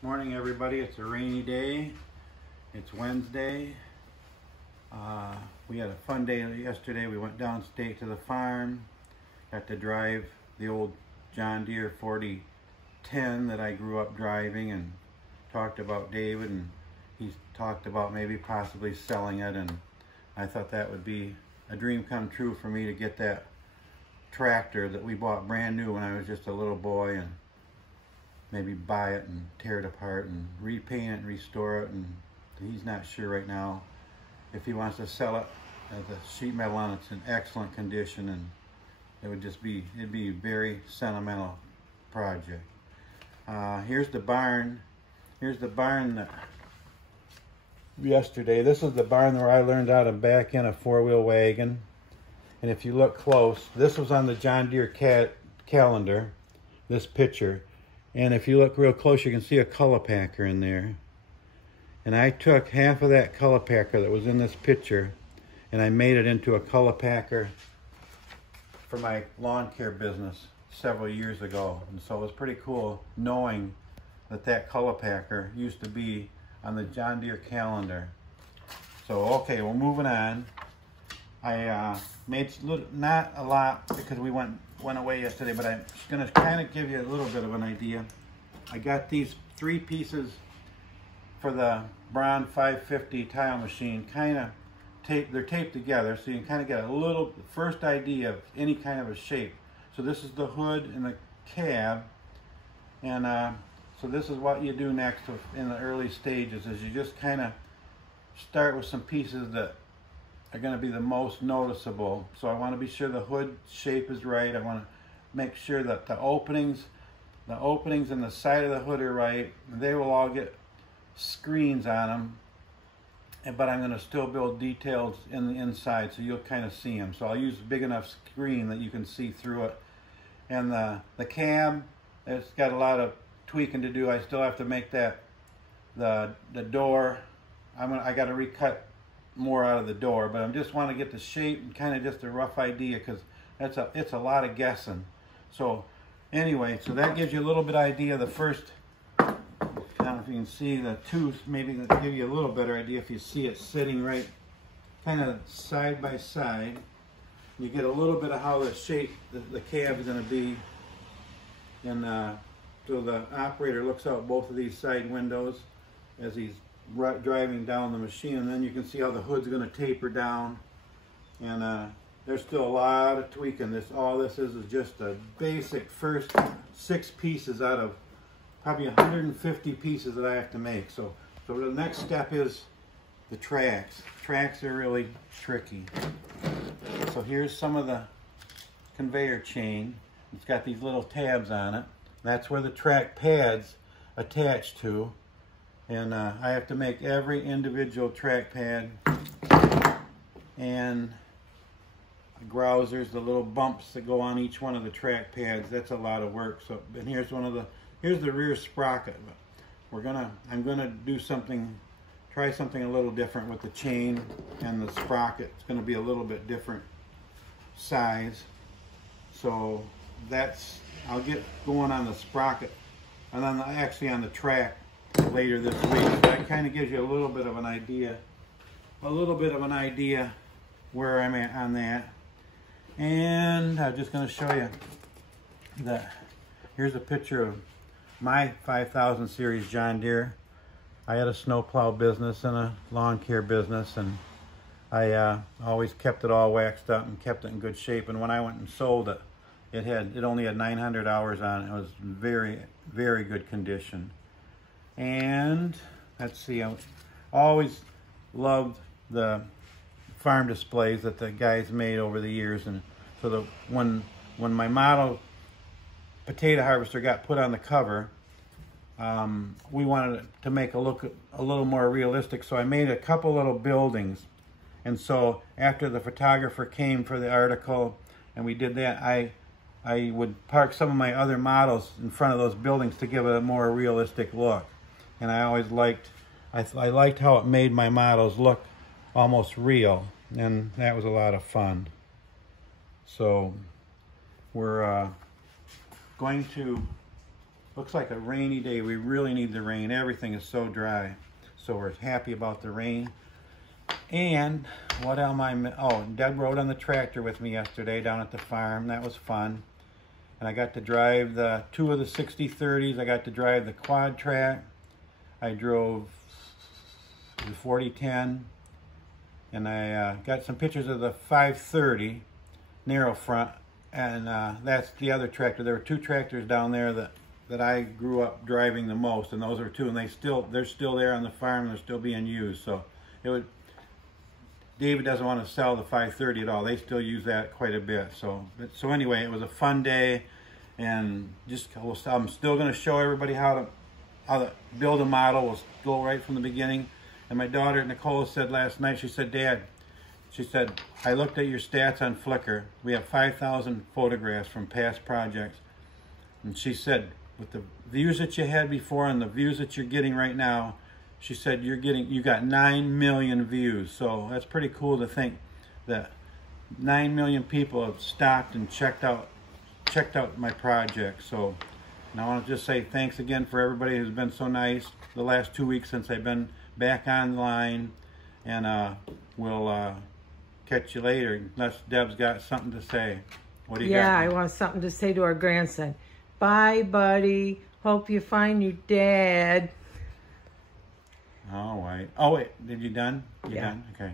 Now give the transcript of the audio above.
Morning, everybody. It's a rainy day. It's Wednesday. We had a fun day yesterday. We went downstate to the farm. Got to drive the old John Deere 4010 that I grew up driving, and talked about David, and he's talked about maybe possibly selling it, and I thought that would be a dream come true for me to get that tractor that we bought brand new when I was just a little boy, and maybe buy it and tear it apart and repaint it and restore it. And he's not sure right now if he wants to sell it. The sheet metal on it's in excellent condition, and it'd be a very sentimental project. Here's the barn. Here's the barn that yesterday. This is the barn where I learned how to back in a four-wheel wagon. And if you look close, this was on the John Deere calendar, this picture. And if you look real close, you can see a Cullipacker in there. And I took half of that Cullipacker that was in this picture, and I made it into a Cullipacker for my lawn care business several years ago. And so it was pretty cool knowing that that Cullipacker used to be on the John Deere calendar. So, okay, well, moving on. I made not a lot because we went away yesterday, but I'm just going to kind of give you a little bit of an idea. I got these 3 pieces for the Bron 550 tile machine, they're taped together, so you can kind of get a little first idea of any kind of a shape. So this is the hood and the cab, and so this is what you do next in the early stages, is you just kind of start with some pieces that are going to be the most noticeable. So I want to be sure the hood shape is right. I want to make sure that the openings in the side of the hood are right. They will all get screens on them, but I'm going to still build details in the inside so you'll kind of see them. So I'll use a big enough screen that you can see through it. And the cab, it's got a lot of tweaking to do. I still have to make that the door. I got to recut more out of the door, but I just want to get the shape and kind of just a rough idea, because it's a lot of guessing. So anyway, so that gives you a little bit idea. The first, I don't know if you can see the tooth, maybe that'll give you a little better idea if you see it sitting right kind of side by side. You get a little bit of how the shape the cab is going to be, and so the operator looks out both of these side windows as he's driving down the machine, and then you can see how the hood's going to taper down. And there's still a lot of tweaking. All this is just a basic first 6 pieces out of probably 150 pieces that I have to make. So the next step is the tracks. Tracks are really tricky. So here's some of the conveyor chain. It's got these little tabs on it. That's where the track pads attach to. And I have to make every individual track pad, and grousers, the little bumps that go on each one of the track pads. That's a lot of work. So, and here's the rear sprocket. I'm gonna try something a little different with the chain and the sprocket. It's gonna be a little bit different size. So I'll get going on the sprocket, and then actually on the track later this week. That kind of gives you a little bit of an idea where I'm at on that. And I'm just going to show you that here's a picture of my 5000 series John Deere. I had a snowplow business and a lawn care business, and I always kept it all waxed up and kept it in good shape. And when I went and sold it, it only had 900 hours on it. It was very, very good condition. And let's see, I always loved the farm displays that the guys made over the years. And so when my model potato harvester got put on the cover, we wanted it to make it look a little more realistic. So I made a couple little buildings. And so after the photographer came for the article and we did that, I would park some of my other models in front of those buildings to give it a more realistic look. And I always liked how it made my models look almost real, and that was a lot of fun. So we're going to Looks like a rainy day. We really need the rain. Everything is so dry. So we're happy about the rain. And what am I... Oh, Deb rode on the tractor with me yesterday down at the farm. That was fun. And I got to drive the 2 of the 60/30s. I got to drive the quad track. I drove the 4010. And I got some pictures of the 530 narrow front. And that's the other tractor. There were 2 tractors down there that I grew up driving the most. And those are 2. And they're still there on the farm. They're still being used. So David doesn't want to sell the 530 at all. They still use that quite a bit. So anyway, it was a fun day, and I'm still going to show everybody how to build a model. We'll go right from the beginning. And my daughter Nicole said last night, she said, Dad, she said, I looked at your stats on Flickr. We have 5,000 photographs from past projects. And she said, with the views that you had before and the views that you're getting right now, she said you got 9 million views. So that's pretty cool to think that 9 million people have stopped and checked out my project. So, and I want to just say thanks again for everybody who's been so nice the last 2 weeks since I've been back online. And we'll catch you later unless Deb's got something to say. What do you got? Yeah, I want something to say to our grandson. Bye, buddy. Hope you find your dad. All right. Oh, wait. Did you done? You Yeah. done? Okay.